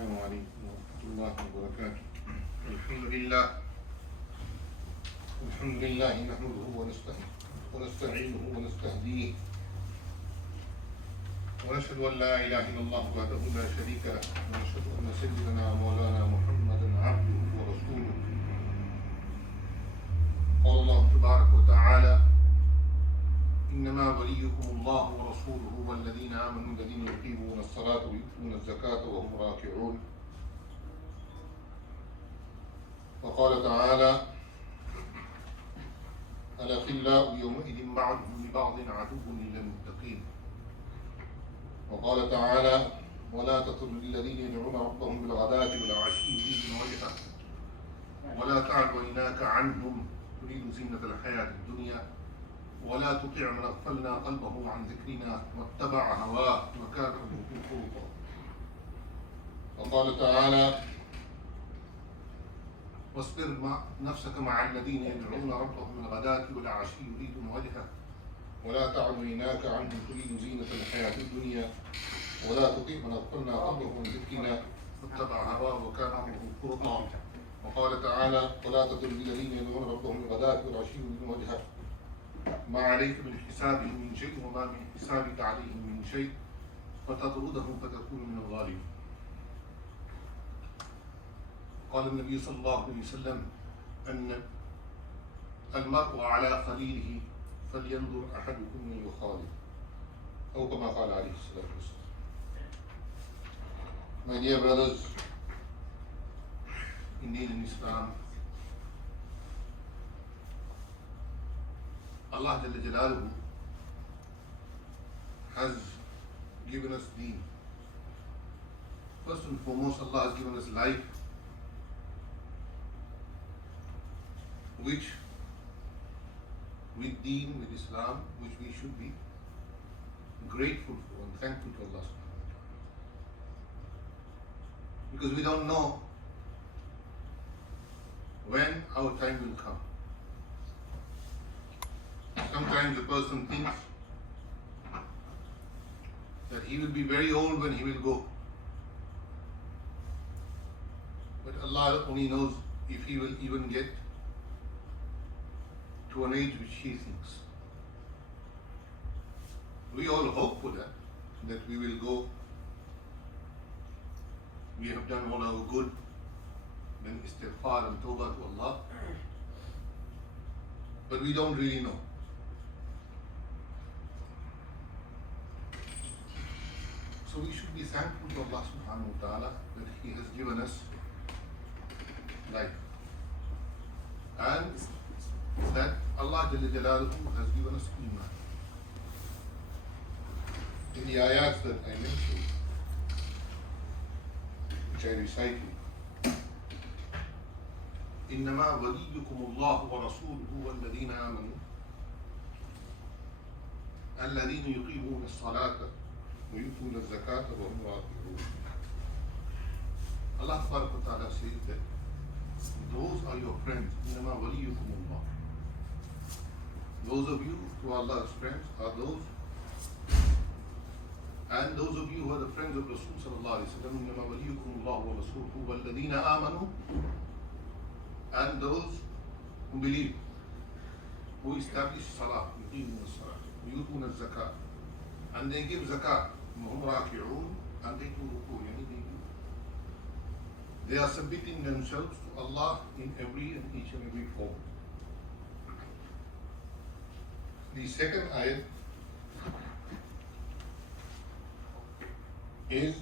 السلام عليكم ورحمة الله وبركاته. الحمد لله نحمده ونستعينه ونستهديه ونشهد أن لا إله إلا الله وحده لا شريك له ونشهد أن سيدنا مولانا محمدا عبده ورسوله. قال الله تبارك وتعالى: إنما وليكم الله ورسوله والذين آمنوا الذين يقيمون الصلاة ويؤتون الزكاة وهم راكعون. وقال تعالى: الأخلاء يومئذ بعضهم لبعض عدو إلا المتقين. وقال تعالى: ولا تطرد الذين يدعون ربهم بالغداة والعشي يريدون وجهه ولا تعد عيناك عنهم تريد زينة الحياة الدنيا ولا تطع من أغفلنا قلبه عن ذكرنا واتبع هواه وكان أمره فرطا. وقال تعالى: واصبر نفسك مع الذين يدعون ربهم بالغداة والعشي يريدون وجهه ولا تعد عيناك عنهم تريد زينة الحياة الدنيا ولا تطع من أغفلنا قلبه عن ذكرنا واتبع هواه وكان أمره فرطا. وقال تعالى: ولا تطرد الذين يدعون ربهم بالغداة والعشي يريدون وجهه ما عليك من حسابهم من شيء وما من حسابك عليهم من شيء فتطردهم فتكون من الظالمين. قال النبي صلى الله عليه وسلم: أن المرء على خليله فلينظر أحدكم من يخالف، أو كما قال عليه الصلاة والسلام. My dear brothers, indeed in Islam, Allah Jalla Jalaluhu has given us deen. First and foremost, Allah has given us life, which with deen, with Islam, which we should be grateful for and thankful to Allah subhanahu wa ta'ala. Because we don't know when our time will come. Sometimes a person thinks that he will be very old when he will go. But Allah only knows if he will even get to an age which he thinks. We all hope for that we will go. We have done all our good, then istighfar and tawbah to Allah. But we don't really know. So we should be thankful to Allah subhanahu wa ta'ala that He has given us life. And that Allah Jalla Jalaluhu has given us iman. In the ayats that I mentioned, which I recited, إنما وليكم الله ورسوله والذين آمنوا الذين يقيمون الصلاة ويؤتون الزكاة وهم راكعون. Allah Ta'ala says that those are your friends. إنما وليكم الله. Those of you who are Allah's friends are those, and those of you who are the friends of Rasul sallallahu alaihi wasallam. إنما وليكم الله ورسوله والذين آمنوا, and those who believe, who establish Salah, يقيمون الصلاة ويؤتون الزكاة, and they give zakat, وهم راكعون, and they do ruku, they are submitting themselves to Allah in every and each and every form. The second ayat is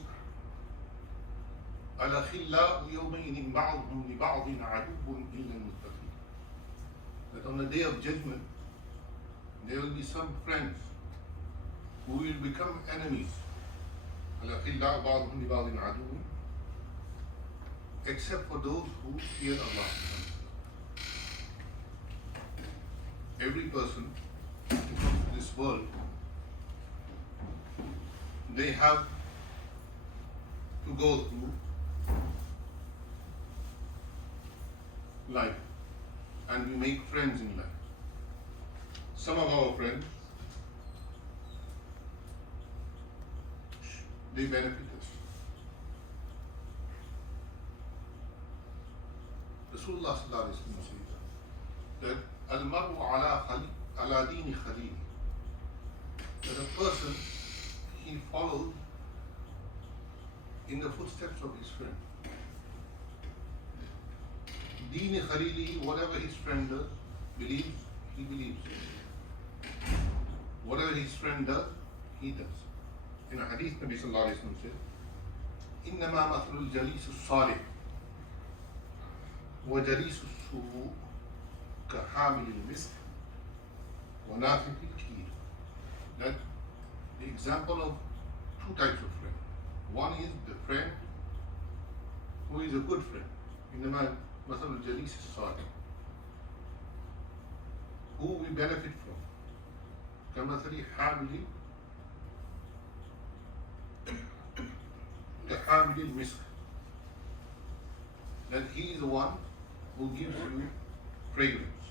الأخلاء يومئذ بعضهم لبعض عدو إلا المتقين. That on the day of judgment there will be some friends who will become enemies. الأخلاء بعضهم لبعض عدو, except for those who fear Allah. Every person who comes to this world, they have to go through life, and we make friends in life. Some of our friends, they benefit us. Rasulullah sallallahu alaihi wasallam says that al-mar'u ala dini khalil, that a person, he follows in the footsteps of his friend. Dini khalili, whatever his friend does, believes, he believes. Whatever his friend does, he does. In a hadith, Nabi sallallahu alaihi wasallam said, إنما مثل الجليس الصالح وجليس السوء كحامل المسك ونافخ الكير. That the example of two types of friends. One is the friend who is a good friend. إنما مثل الجليس الصالح, who we benefit from. كمثل حامل المسك, that he is the one who gives you fragrance.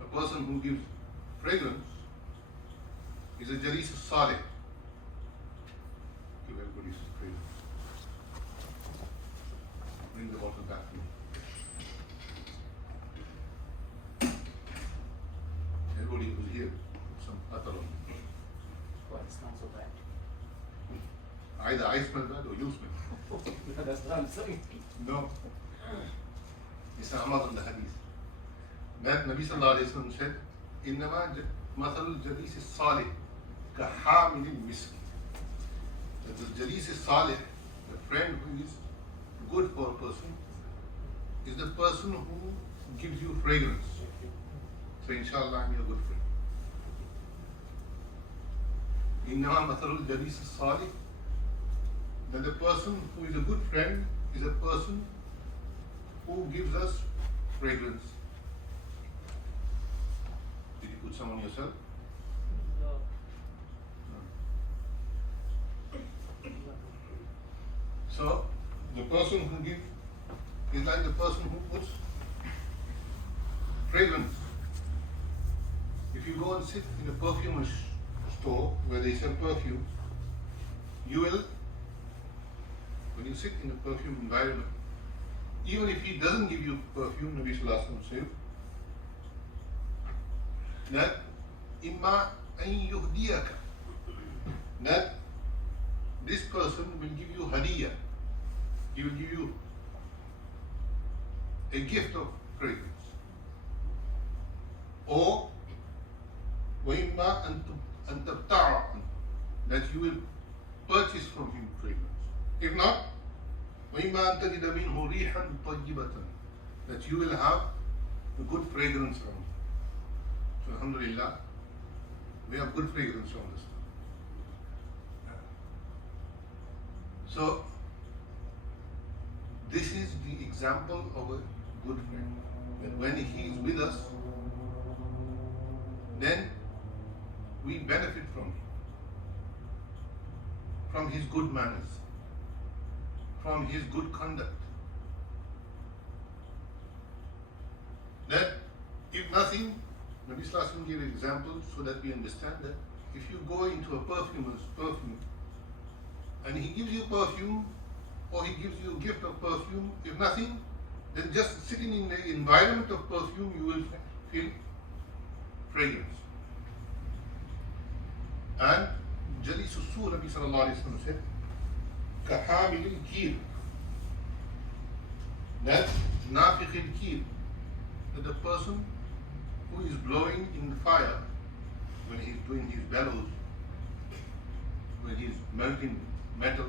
A person who gives fragrance is a jalis salih. Give everybody some fragrance. Bring the bottle back to me. Everybody who's here, some atar on. Well, it's not so bad. Either I smell bad or you smell. That's what I'm saying. No. It's Ahmad on the hadith. That Nabi sallallahu alayhi wa sallam said, إِنَّمَا مَثَلُ الْجَلِيسِ الصَّالِحِ كَحَامِلِ الْمِسْكِ. That the Jalis salih, the friend who is good for a person, is the person who gives you fragrance. So inshallah, I'm your good friend. إِنَّمَا مَثَلُ الْجَلِيسِ الصَّالِحِ, that the person who is a good friend is a person who gives us fragrance. Did you put some on yourself? No. So the person who gives is like the person who puts fragrance. If you go and sit in a perfume store where they sell perfume, you will, when you sit in a perfume environment, even if he doesn't give you perfume, Nabi sallallahu alaihi wasallam said that imma an yuhdiyaka, that this person will give you hadiyah, he will give you a gift of fragrance, or وَإِمَّا أَن تَبْتَعَ, that you will purchase from him fragrance. If not, وَإِمَّا أَن تَجِدَ مِنْهُ رِيحًا طَيِّبَةً, that you will have a good fragrance from him. So alhamdulillah, we have good fragrance from this. So this is the example of a good friend. That when he is with us, then we benefit from his good manners, from his good conduct. That if nothing, Nabi Sallallahu Alaihi Wasallam gave an example so that we understand that if you go into a perfumer's perfume and he gives you perfume or he gives you a gift of perfume, if nothing, then just sitting in the environment of perfume you will feel fragrance. And Jalis Usul, Nabi sallallahu alayhi wa sallam said, Kahamil al-Kir, that Nafiq al-Kir, that the person who is blowing in the fire, when he is doing his bellows, when he is melting metal,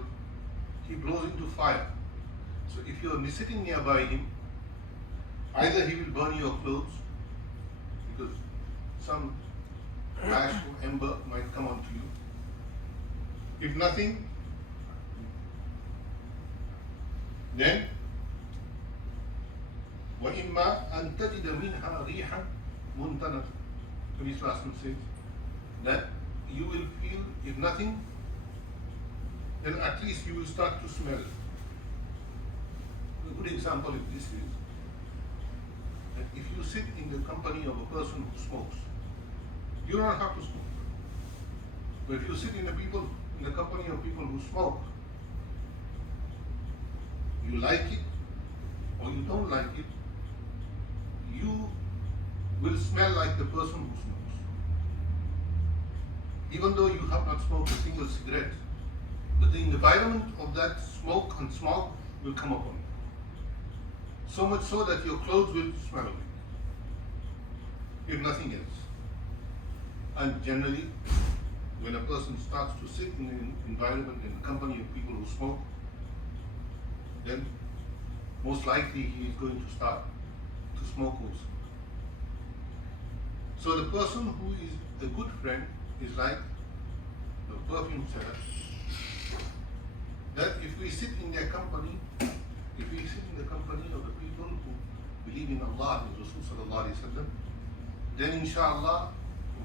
he blows into fire. So if you are sitting nearby him, either he will burn your clothes, because some ash or ember might come onto you. If nothing, then وَإِمَّا أَن تَجِدَ مِنْهَا رِيحًا مُنْتَنَةً. Nabi Sallallahu Alaihi Wasallam says that you will feel, if nothing, then at least you will start to smell. A good example of this is that if you sit in the company of a person who smokes, you don't have to smoke. But if you sit in the company of people who smoke, you like it or you don't like it, you will smell like the person who smokes. Even though you have not smoked a single cigarette, but the environment of that smoke and smog will come upon you. So much so that your clothes will smell of it, if nothing else. And generally, when a person starts to sit in an environment, in the company of people who smoke, then most likely he is going to start to smoke also. So the person who is a good friend is like the perfume seller, that if we sit in their company, if we sit in the company of the people who believe in Allah and Rasul sallallahu alaihi wasallam, then inshallah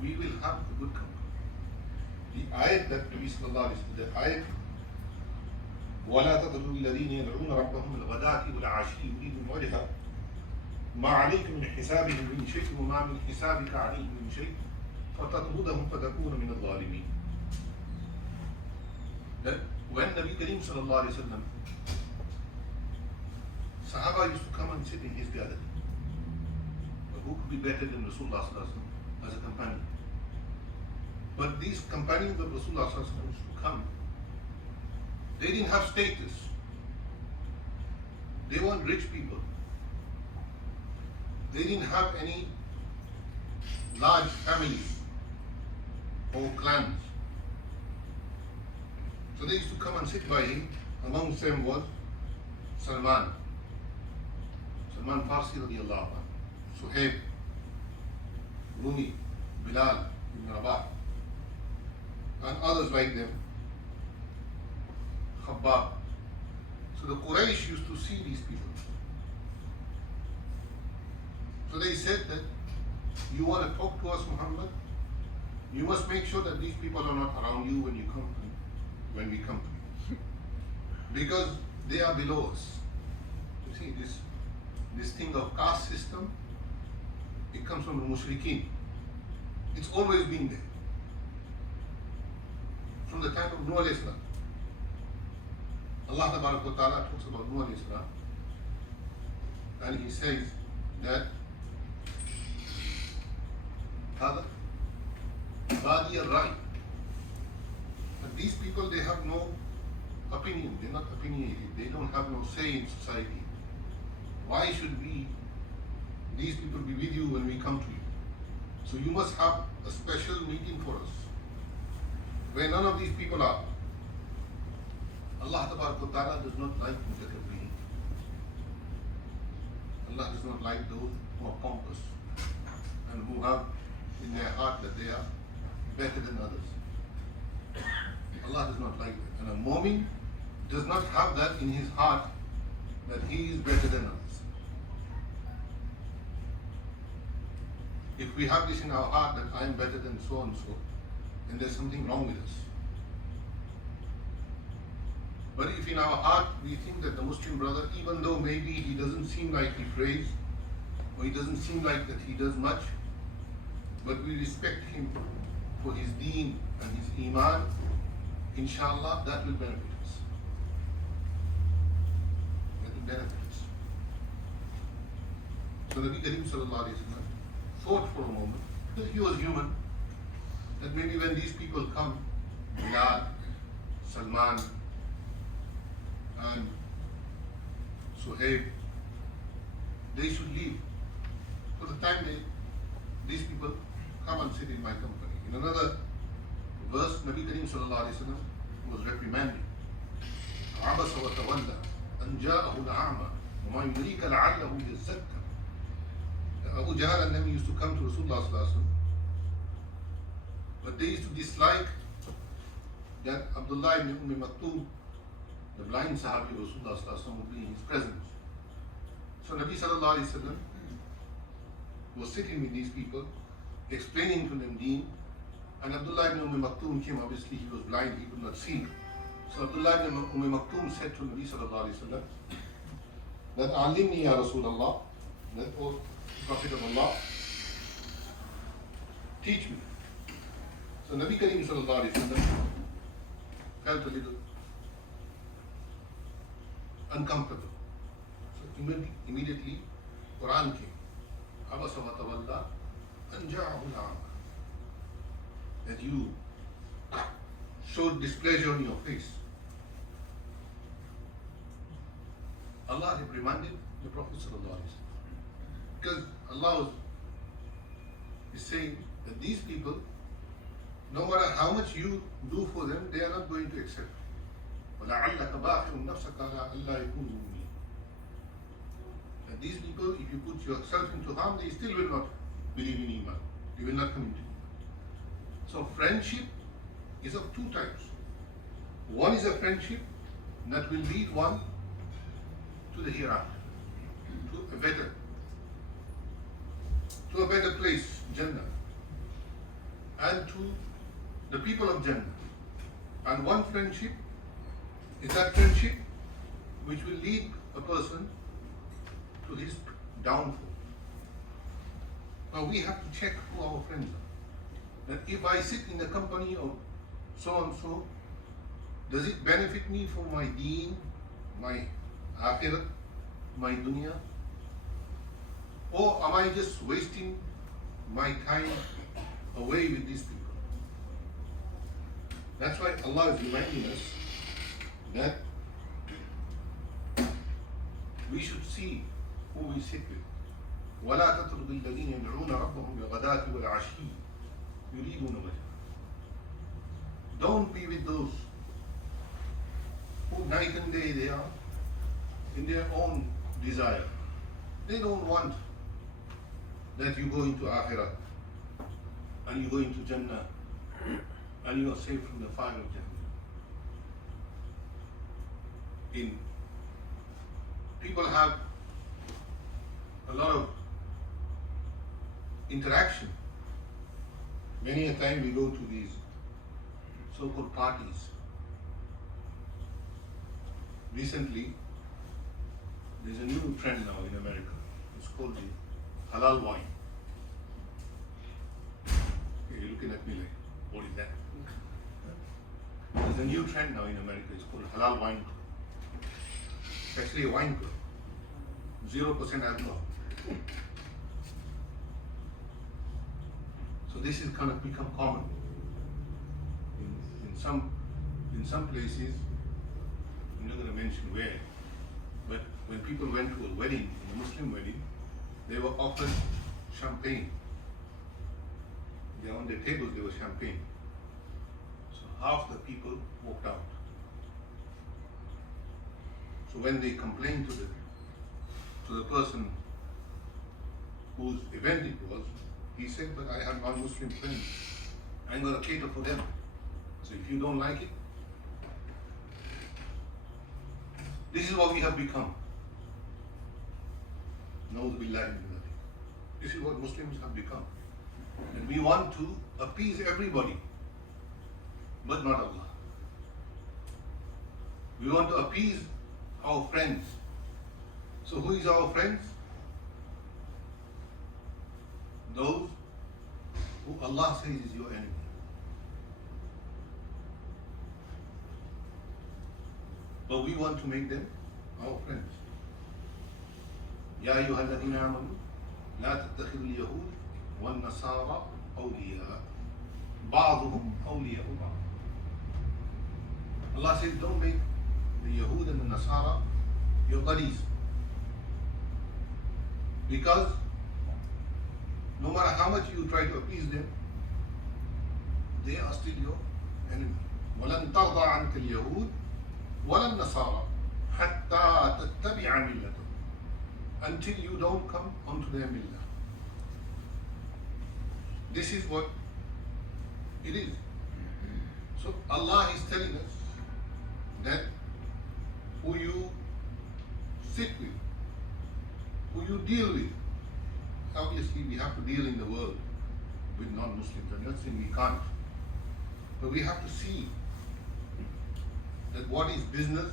we will have a good company. The ayat that Nabi sallallahu alaihi wasallam, the ayat وَلَا تَطْرُوا الَّذِينَ يَدْعُونَ رَبَّهُمْ بِالْغَدَاةِ وَالْعَشِيِّ يُرِيدُونَ وَجْهَهُ مَا عَلَيْكَ مِنْ حِسَابِهِمْ مِنْ شَيْءٍ وَمَا مِنْ حِسَابِكَ عَلَيْهِمْ مِنْ شَيْءٍ فَتَطْرُدَهُمْ فَتَكُونَ مِنَ الظَّالِمِينَ. That when Nabi Kareem sallallahu alaihi wasallam, Sahaba used to come and sit in his gathering. But who could be better than Rasulullah sallallahu alaihi wasallam as a companion? But these companions of Rasulullah sallallahu alaihi wasallam used to come. They didn't have status. They weren't rich people. They didn't have any large families or clans. So they used to come and sit by him. Amongst them was Salman Farsi radiallahu anhu, Suhaib, Rumi, Bilal ibn Rabah, and others like them, Khabbab. So the Quraysh used to see these people. So they said that you want to talk to us, Muhammad, you must make sure that these people are not around you when we come to you. Because they are below us. You see, this thing of caste system, it comes from the Mushrikeen. It's always been there. From the time of Nuh alayhi salam. Allah Tabaraka wa Ta'ala talks about Nuh alayhi salam, and he says that Hada Badi al-Rai. But these people, they have no opinion, they're not opinionated, they don't have no say in society. Why should these people be with you when we come to you? So you must have a special meeting for us, where none of these people are. Allah Tabaraka wa Ta'ala does not like mutakabbirin. Allah does not like those who are pompous and who have in their heart that they are better than others. Allah does not like that. And a mu'min does not have that in his heart, that he is better than others. If we have this in our heart that I am better than so and so, then there's something wrong with us. But if in our heart we think that the Muslim brother, even though maybe he doesn't seem like he prays, or he doesn't seem like that he does much, but we respect him for his deen and his iman, inshallah, that will benefit us. That will benefit us. So Nabi Kareem sallallahu alayhi wa sallam thought for a moment that he was human, that maybe when these people come, Bilal, Salman, and Suhaib, they should leave. For the time these people come and sit in my company. In another verse, Nabi Kareem sallallahu alayhi wa sallam was reprimanded. عَبَسَ وَتَوَلَّى أَنْ جَاءَهُ الْأَعْمَى وَمَا يُدْرِيكَ لَعَلَّهُ يَزَّكَّى. Abu Jahl and them used to come to Rasulullah sallallahu alayhi wa sallam, but they used to dislike that Abdullah ibn Maktoum, the blind Sahabi of Rasulullah sallallahu alayhi wa sallam, would be in his presence. So Nabi sallallahu alayhi wa sallam was sitting with these people, explaining to them deen, and Abdullah ibn Maktoum came. Obviously he was blind, he could not see. So Abdullah ibn Maktoum said to Nabi sallallahu alayhi wa sallam that Alimni ya Rasulullah, that, O Prophet of Allah, teach me. So Nabi Kareem sallallahu alayhi wa sallam felt a little uncomfortable. immediately Quran came. Abasa wa tawalla an ja'ahu al-a'ma. That you showed displeasure on your face. Allah reprimanded the Prophet sallallahu alaihi wasallam, because Allah is saying that these people, no matter how much you do for them, they are not going to accept. وَلَعَلَّكَ بَاخِعٌ نَفْسَكَ عَلَىٰ أَلَّا يَكُونُوا مُؤْمِنِينَ. That these people, if you put yourself into harm, they still will not believe in Iman. They will not come into Iman. So friendship is of two types. One is a friendship that will lead one to the hereafter, to a better place, Jannah, and to the people of Jannah. And one friendship is that friendship which will lead a person to his downfall. Now we have to check who our friends are. That if I sit in the company of so and so, does it benefit me for my deen, my akhirat, my dunya? Or am I just wasting my time away with these people? That's why Allah is reminding us that we should see who we sit with. وَلَا تَطْرُدِ الَّذِينَ يَدْعُونَ رَبَّهُمْ بِالْغَدَاةِ وَالْعَشِيِّ يُرِيدُونَ وَجْهَهُ. Don't be with those who night and day they are in their own desire. They don't want that you go into Akhirah and you go into Jannah and you are saved from the fire of Jahannam. People have a lot of interaction. Many a time we go to these so-called parties. Recently, there's a new trend now in America. It's called the halal wine. Okay, you're looking at me like, what is that? There's a new trend now in America. It's called halal wine club. It's actually a wine club. 0% alcohol. So this is going to become common. In some places, I'm not going to mention where, but when people went to a wedding, a Muslim wedding, they were offered champagne. On their tables there was champagne. So half the people walked out. So when they complained to the person whose event it was, he said, but I have non-Muslim friends. I'm going to cater for them. So if you don't like it, this is what we have become. Na'udhu billahi min dhalik. This is what Muslims have become. And we want to appease everybody, but not Allah. We want to appease our friends. So who is our friends? Those who Allah says is your enemy. But we want to make them our friends. يا أيها الذين آمنوا لا تتخذوا اليهود والنصارى أولياء بعضهم أولياء بعض. Allah says, don't make the Yahud and the Nasara your buddies, because no matter how much you try to appease them, they are still your enemy. وَلَن تَرْضَى عَنْكَ الْيَهُودِ وَلَا النَّصَارَى حَتَّى تَتَّبِعَ مِلَّتَهُمْ, until you don't come onto their millah. This is what it is. So Allah is telling us that who you sit with, who you deal with. Obviously we have to deal in the world with non-Muslims. I'm not saying we can't. But we have to see that what is business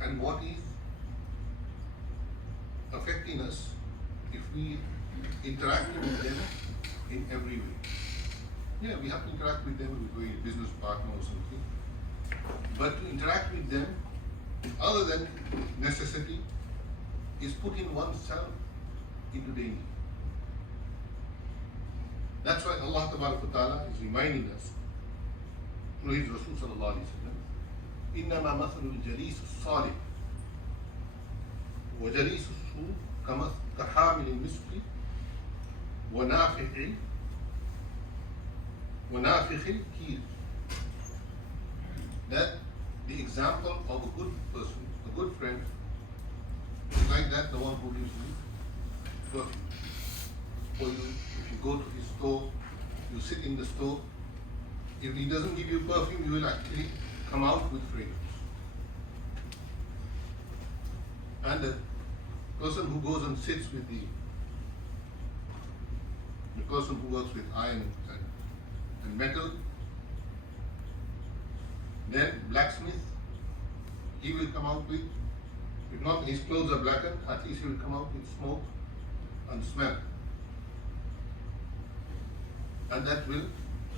and what is affecting us if we interact with them in every way. Yeah, we have to interact with them if we're a business partner or something. But to interact with them other than necessity, is putting oneself into danger. That's why Allah Ta'ala is reminding us through His Rasul Sallallahu Alaihi Wasallam, إنما مثل الجليس الصالح وجليس السوء كحامل المسك ونافخ الكير. That the example of a good person, a good friend, is like that, the one who gives you perfume. Or if you go to his store, you sit in the store, if he doesn't give you perfume, you will actually come out with fragrance. And the person who goes and sits with the person who works with iron and metal, then blacksmith, he will come out with, if not his clothes are blackened, at least he will come out with smoke and smell. And that will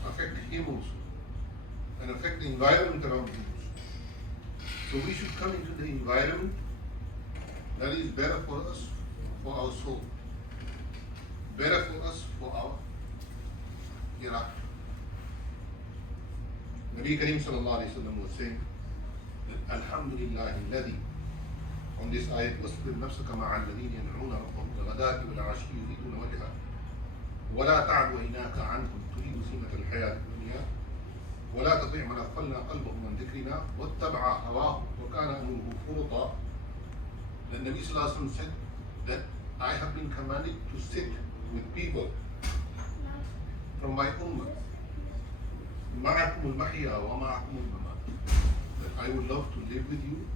affect him also, and affect the environment around him also. So we should come into the environment that is better for us, for our soul, better for us, for our hereafter. Nabi Kareem Sallallahu Alaihi Wasallam was saying that Alhamdulillah alladhi, on this ayat, وَاصْبِرْ نَفْسَكَ مَعَ الَّذِينَ يَدْعُونَ رَبَّهُمْ بِالْغَدَاةِ وَالْعَشِيِّ يُرِيدُونَ وَجْهَهُ وَلَا تَعْدُ عَيْنَاكَ عَنْهُمْ تُرِيدُ زِينَةَ الْحَيَاةِ الدُّنْيَا وَلَا تُطِعْ مَنْ أَغْفَلْنَا قَلْبَهُ عَنْ ذِكْرِنَا وَاتَّبَعَ هَوَاهُ وَكَانَ أَمْرُهُ فُرُطًا. The Nabi Sallallahu Alaihi Wasallam said that I have been commanded to sit with people from my ummah, مَعَكُمُ الْمَحْيَا وَمَعَكُمُ الْمَمَاتِ, that I would love to live with you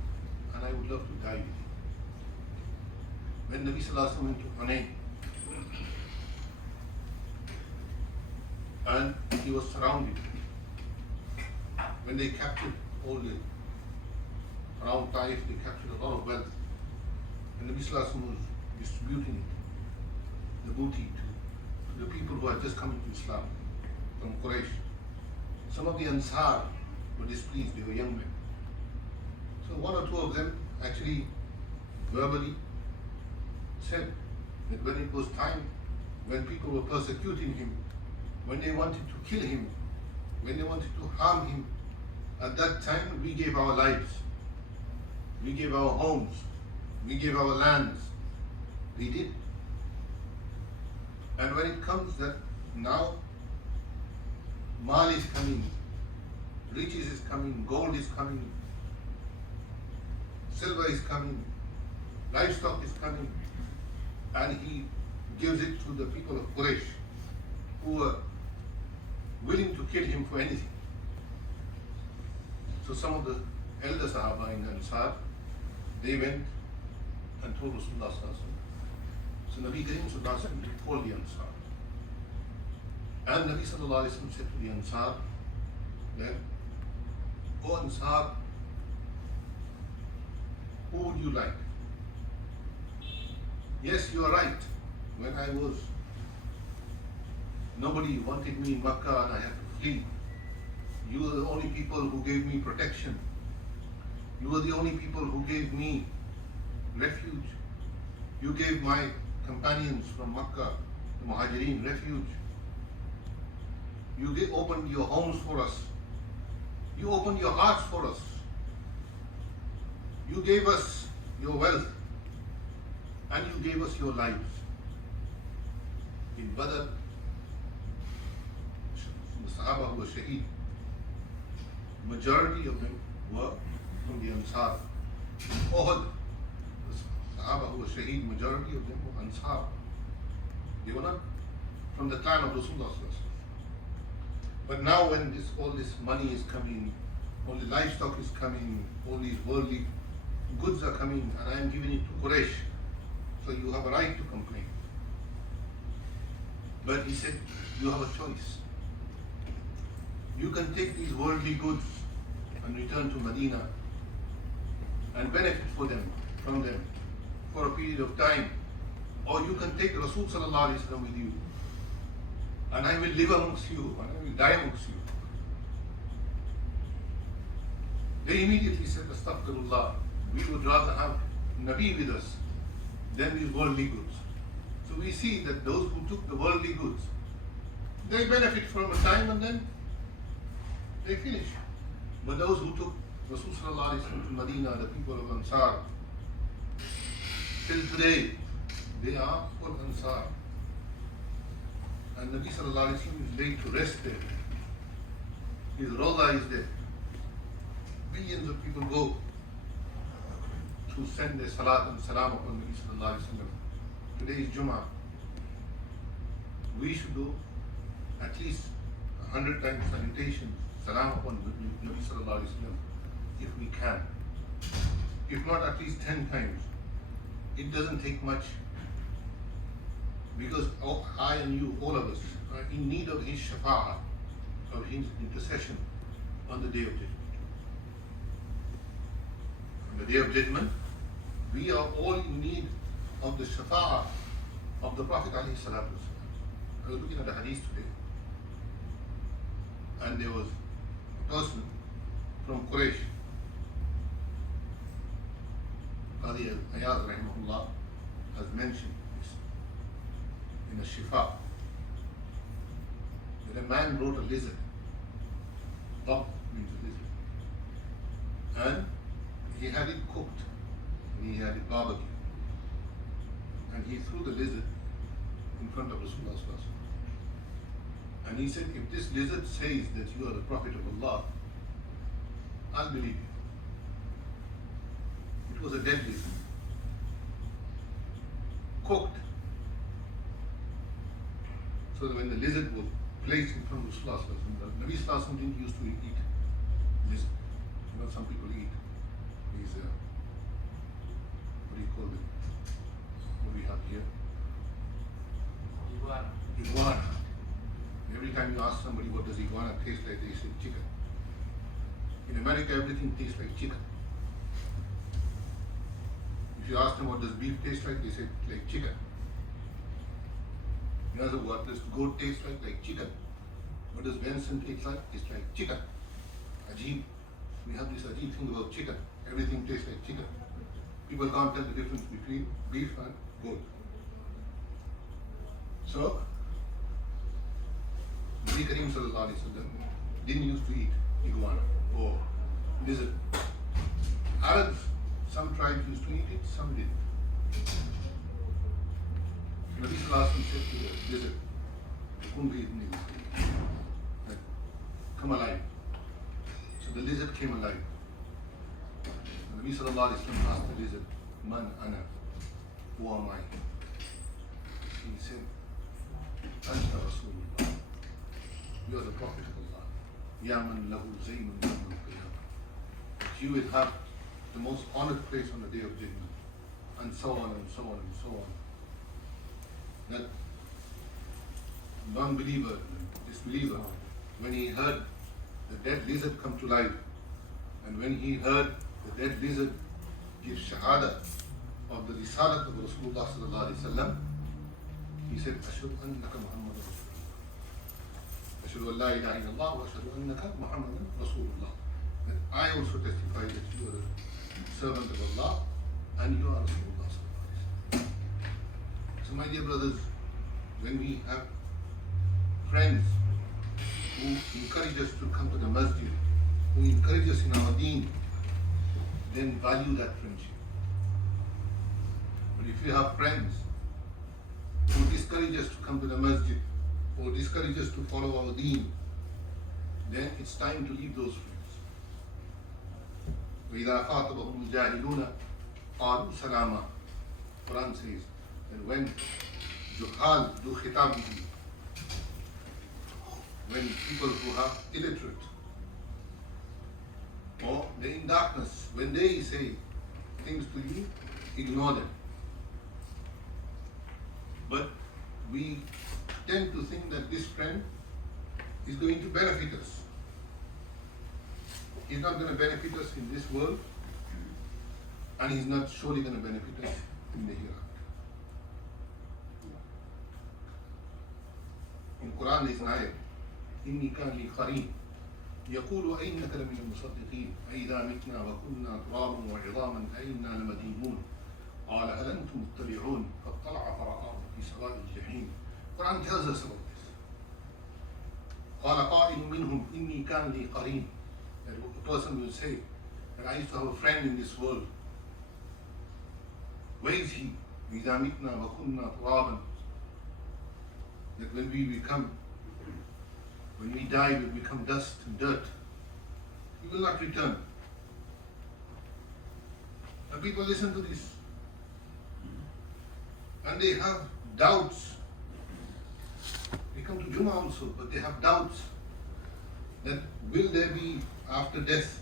and I would love to die with you. When Nabi Sallallahu Alaihi Wasallam went to Hunayn, and he was surrounded, when they captured all the around Taif, they captured a lot of wealth, and Nabi Sallallahu Alaihi Wasallam was distributing the booty to the people who had just come into Islam from Quraysh. Some of the Ansar were displeased, they were young men. So one or two of them actually verbally said that when it was time, when people were persecuting him, when they wanted to kill him, when they wanted to harm him, at that time we gave our lives, we gave our homes, we gave our lands, we did. And when it comes that now mal is coming, riches is coming, gold is coming, silver is coming, livestock is coming, and he gives it to the people of Quraysh who were willing to kill him for anything. So some of the elder Sahaba in Ansar, they went and told Rasulullah Sallallahu Alaihi Wasallam. So Nabi Kareem Sallallahu Alaihi Wasallam called the Ansar. And Nabi Sallallahu Alaihi Wasallam said to the Ansar that, O Ansar, who would you like? Yes, you are right. When I was, nobody wanted me in Makkah and I had to flee. You were the only people who gave me protection. You were the only people who gave me refuge. You gave my companions from Makkah, the Muhajirin, refuge. You opened your homes for us. You opened your hearts for us. You gave us your wealth and you gave us your lives. In Badr, the Sahaba who were shaheed, majority of them were from the Ansar. In Uhud, the Sahaba who were shaheed, majority of them were Ansar. They were not from the clan of Rasulullah. But now when all this money is coming, all the livestock is coming, all these worldly goods are coming, and I am giving it to Quraysh, so you have a right to complain. But he said, you have a choice. You can take these worldly goods and return to Medina and benefit from them for a period of time, or you can take Rasul Sallallahu Alaihi Wasallam with you, and I will live amongst you, and I will die amongst you. They immediately said, Astaghfirullah, we would rather have Nabi with us than these worldly goods. So we see that those who took the worldly goods, they benefit from a time and then they finish. But those who took Rasul sallallahu alaihi wasallam to Medina, the people of Ansar, till today, they are all Ansar. And Nabi sallallahu alaihi wasallam is laid to rest there. His Rawda is there. Billions of people go to send their salat and salam upon Nabi sallallahu alaihi wasallam. Today is Jumu'ah. We should do at least 100 times salutations, salam upon Nabi sallallahu alaihi wasallam, if we can. If not, at least 10 times. It doesn't take much, because I and you, all of us, are in need of his shafa'ah, of his intercession on the Day of Judgment. On the Day of Judgment, we are all in need of the shafa'ah of the Prophet alayhi salatu wasalam. I was looking at the hadith today, and there was a person from Quraysh, Khaleel rahimahullah, has mentioned this in a shifa, that a man brought a lizard. Dab means a lizard, and he had it cooked, and he had it barbecued, and he threw the lizard in front of Rasulullah sallallahu alaihi wasallam. And he said, if this lizard says that you are the Prophet of Allah, I'll believe you. It was a dead lizard, cooked. So that when the lizard was placed in front of Rasulullah sallallahu alaihi wasallam, Nabi sallallahu alaihi wasallam didn't used to eat lizard. You know, some people eat these, what do you call them? What do we have here? Iguana. Every time you ask somebody what does iguana taste like, they say chicken. In America, everything tastes like chicken. If you ask them what does beef taste like, they say like chicken. You ask them what does goat taste like chicken. What does venison taste like? It's like chicken. Ajib. We have this ajib thing about chicken. Everything tastes like chicken. People can't tell the difference between beef and goat. So, Nabi Kareem sallallahu alaihi wasallam didn't used to eat iguana or lizard. Arabs, some tribes used to eat it, some didn't. Nabi sallallahu alaihi wasallam said to the lizard, come alive. So the lizard came alive. Nabi sallallahu alaihi wasallam asked the lizard, Man ana, who am I? He said, Anta Rasulullah. You are the Prophet of Allah. Ya man lahu zaynun yawm al-qiyamah. You will have the most honored place on the Day of Judgment. And so on and so on and so on. That non-believer, disbeliever, when he heard the dead lizard come to life, and when he heard the dead lizard give shahada of the risalat of Rasulullah sallallahu alaihi wasallam, he said, Ashhadu annaka Muhammadan Rasulullah. Ashhadu an la ilaha illallah wa ashhadu annaka Muhammadan Rasulullah. That I also testify that you are the servant of Allah and you are Rasulullah sallallahu alaihi wasallam. So my dear brothers, when we have friends who encourage us to come to the masjid, who encourage us in our deen, then value that friendship. But if you have friends who discourage us to come to the masjid, or discourage us to follow our deen, then it's time to leave those friends. وَإِذَا خَاطَبَهُمُ الْجَاهِلُونَ قَالُوا سَلَامًا. Quran says that when juhal do khitab with you, when people who are illiterate or they're in darkness, when they say things to you, ignore them. But we tend to think that this friend is going to benefit us. He's not going to benefit us in this world, and he's not surely going to benefit us in the hereafter. In Quran there is an ayah, إِنِّي كَانَ لِي قَرِينٌ يَقُولُ أَيْنَّكَ لَمِنَ الْمُصَدِّقِينَ أَإِذَا مِتْنَا وَكُنَّا تُرَابًا وَعِظَامًا أَإِنَّا لَمَدِينُونَ قال هل أنتم مطلعون فاطلع فرآه في سواء الجحيم. Quran tells us about this. قال قائل منهم إني كان لي قرين. That a person will say that I used to have a friend in this world. Where is he? إذا متنا وكنا ترابا. That when we die, we become dust and dirt. He will not return. And people listen to this. And they have doubts. They come to Jumu'ah also, but they have doubts that will there be after death?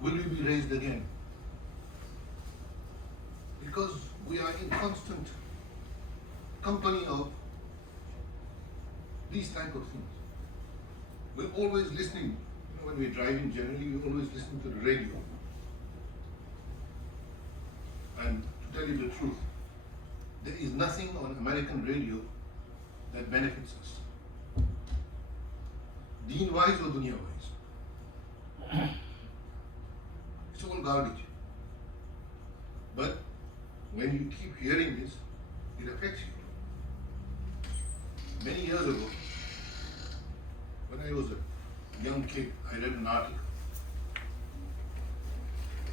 Will we be raised again? Because we are in constant company of these type of things. We're always listening. When we're driving, generally we always listen to the radio. And to tell you the truth, there is nothing on American radio that benefits us. Deen-wise or dunya-wise. It's all garbage. But when you keep hearing this, it affects you. Many years ago, when I was a young kid, I read an article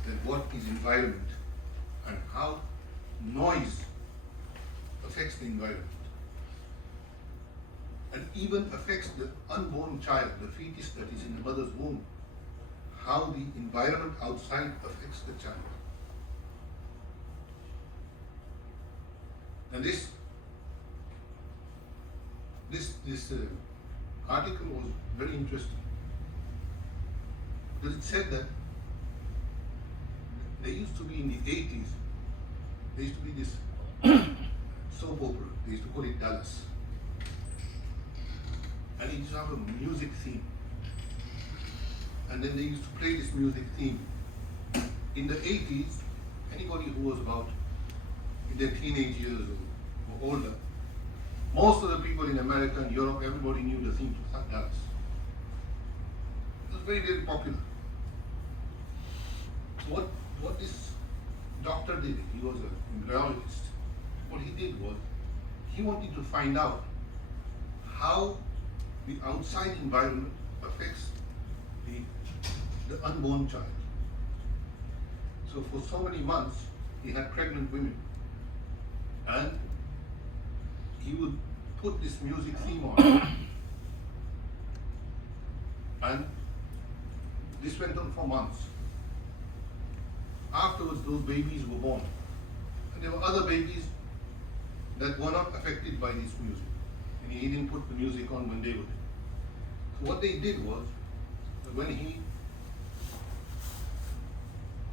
that what is environment and how noise affects the environment and even affects the unborn child, the fetus that is in the mother's womb, how the environment outside affects the child. And this article was very interesting because it said that there used to be in the 80s, there used to be this soap opera, they used to call it Dallas. And it used to have a music theme. And then they used to play this music theme. In the 80s, anybody who was about in their teenage years or older, most of the people in America and Europe, everybody knew the theme to Dallas. It was very, very popular. So what this doctor did, he was an embryologist. What he did was, he wanted to find out how the outside environment affects the unborn child. So for so many months, he had pregnant women. And he would put this music theme on. And this went on for months. Afterwards, those babies were born. And there were other babies that were not affected by this music. And he didn't put the music on when they were there. So what they did was, that when he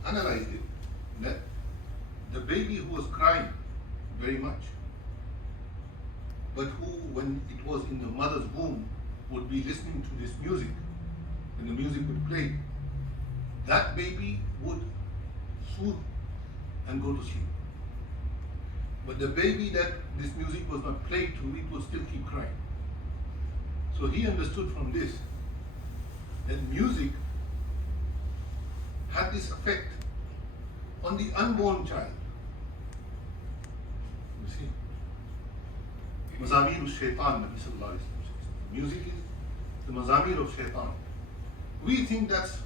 analyzed it, that the baby who was crying very much, but who, when it was in the mother's womb, would be listening to this music, when the music would play, that baby would soothe and go to sleep. But the baby that this music was not played to, it would still keep crying. So he understood from this that music had this effect on the unborn child. You see? Mazamir al-Shaytan, Nabi sallallahu alayhi wa sallam says. Music is the mazamir of shaitan. We think that's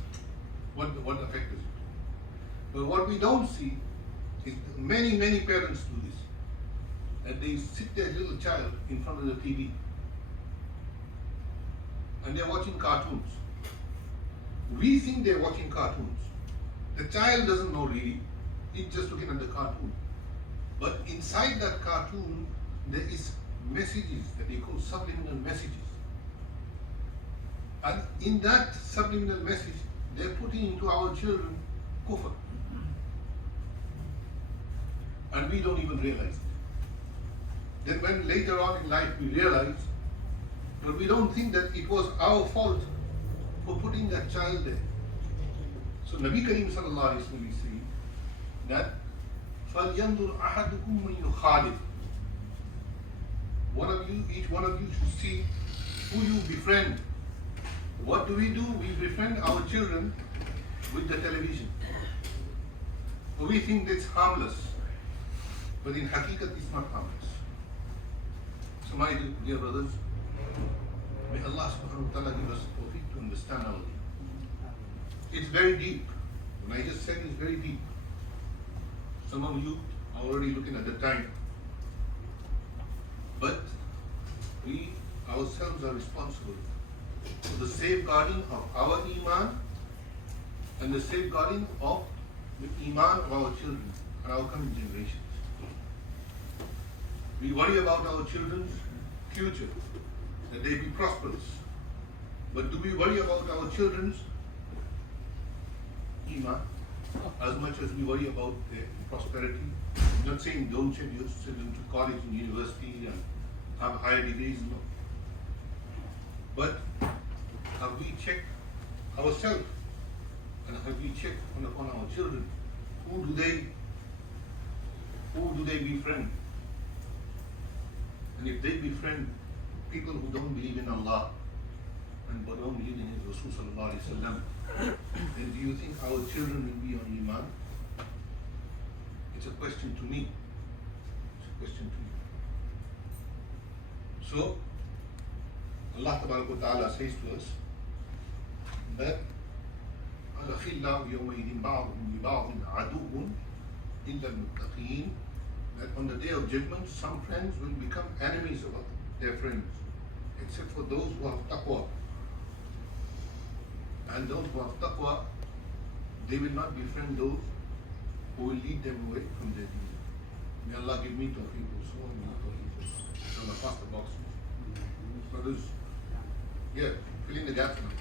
what affects it. But what we don't see is many, many parents do this. That they sit their little child in front of the TV and they're watching cartoons. We think they're watching cartoons. The child doesn't know really. He's just looking at the cartoon. But inside that cartoon, there is messages that they call subliminal messages. And in that subliminal message, they're putting into our children kufr. And we don't even realize it. Then when later on in life we realize, but we don't think that it was our fault for putting that child there. So Nabi Kareem sallallahu alayhi wa sallam is saying that فَلْيَنْظُرْ أَحَدُكُمْ مَنْ يُخَالِفُ. One of you, each one of you should see who you befriend. What do? We befriend our children with the television. We think it's harmless, but in haqiqat it's not harmless. So my dear brothers, may Allah subhanahu wa ta'ala give us tawfiq to understand our deen. It's very deep. When I just said it's very deep. Some of you are already looking at the time. But we ourselves are responsible for the safeguarding of our iman and the safeguarding of the iman of our children and our coming generations. We worry about our children's future, that they be prosperous. But do we worry about our children's iman as much as we worry about their prosperity? I'm not saying don't send your children to college and university and have higher degrees, no. But have we checked ourselves and have we checked upon our children? Who do they befriend? And if they befriend people who don't believe in Allah and don't believe in His Rasul sallallahu alaihi wasallam, then do you think our children will be on iman? It's a question to me. It's a question to you. So, Allah Tabaraka wa Ta'ala says to us that الأخلاء يومئذ بعضهم لبعض عدو إلا المتقين, that on the day of judgment some friends will become enemies of their friends except for those who have taqwa. And those who have taqwa, they will not befriend those who will lead them away from their deen. May Allah give me tawfiq also and not tawfiq also. So, pass the box. Brothers, yeah, fill in the gaps now.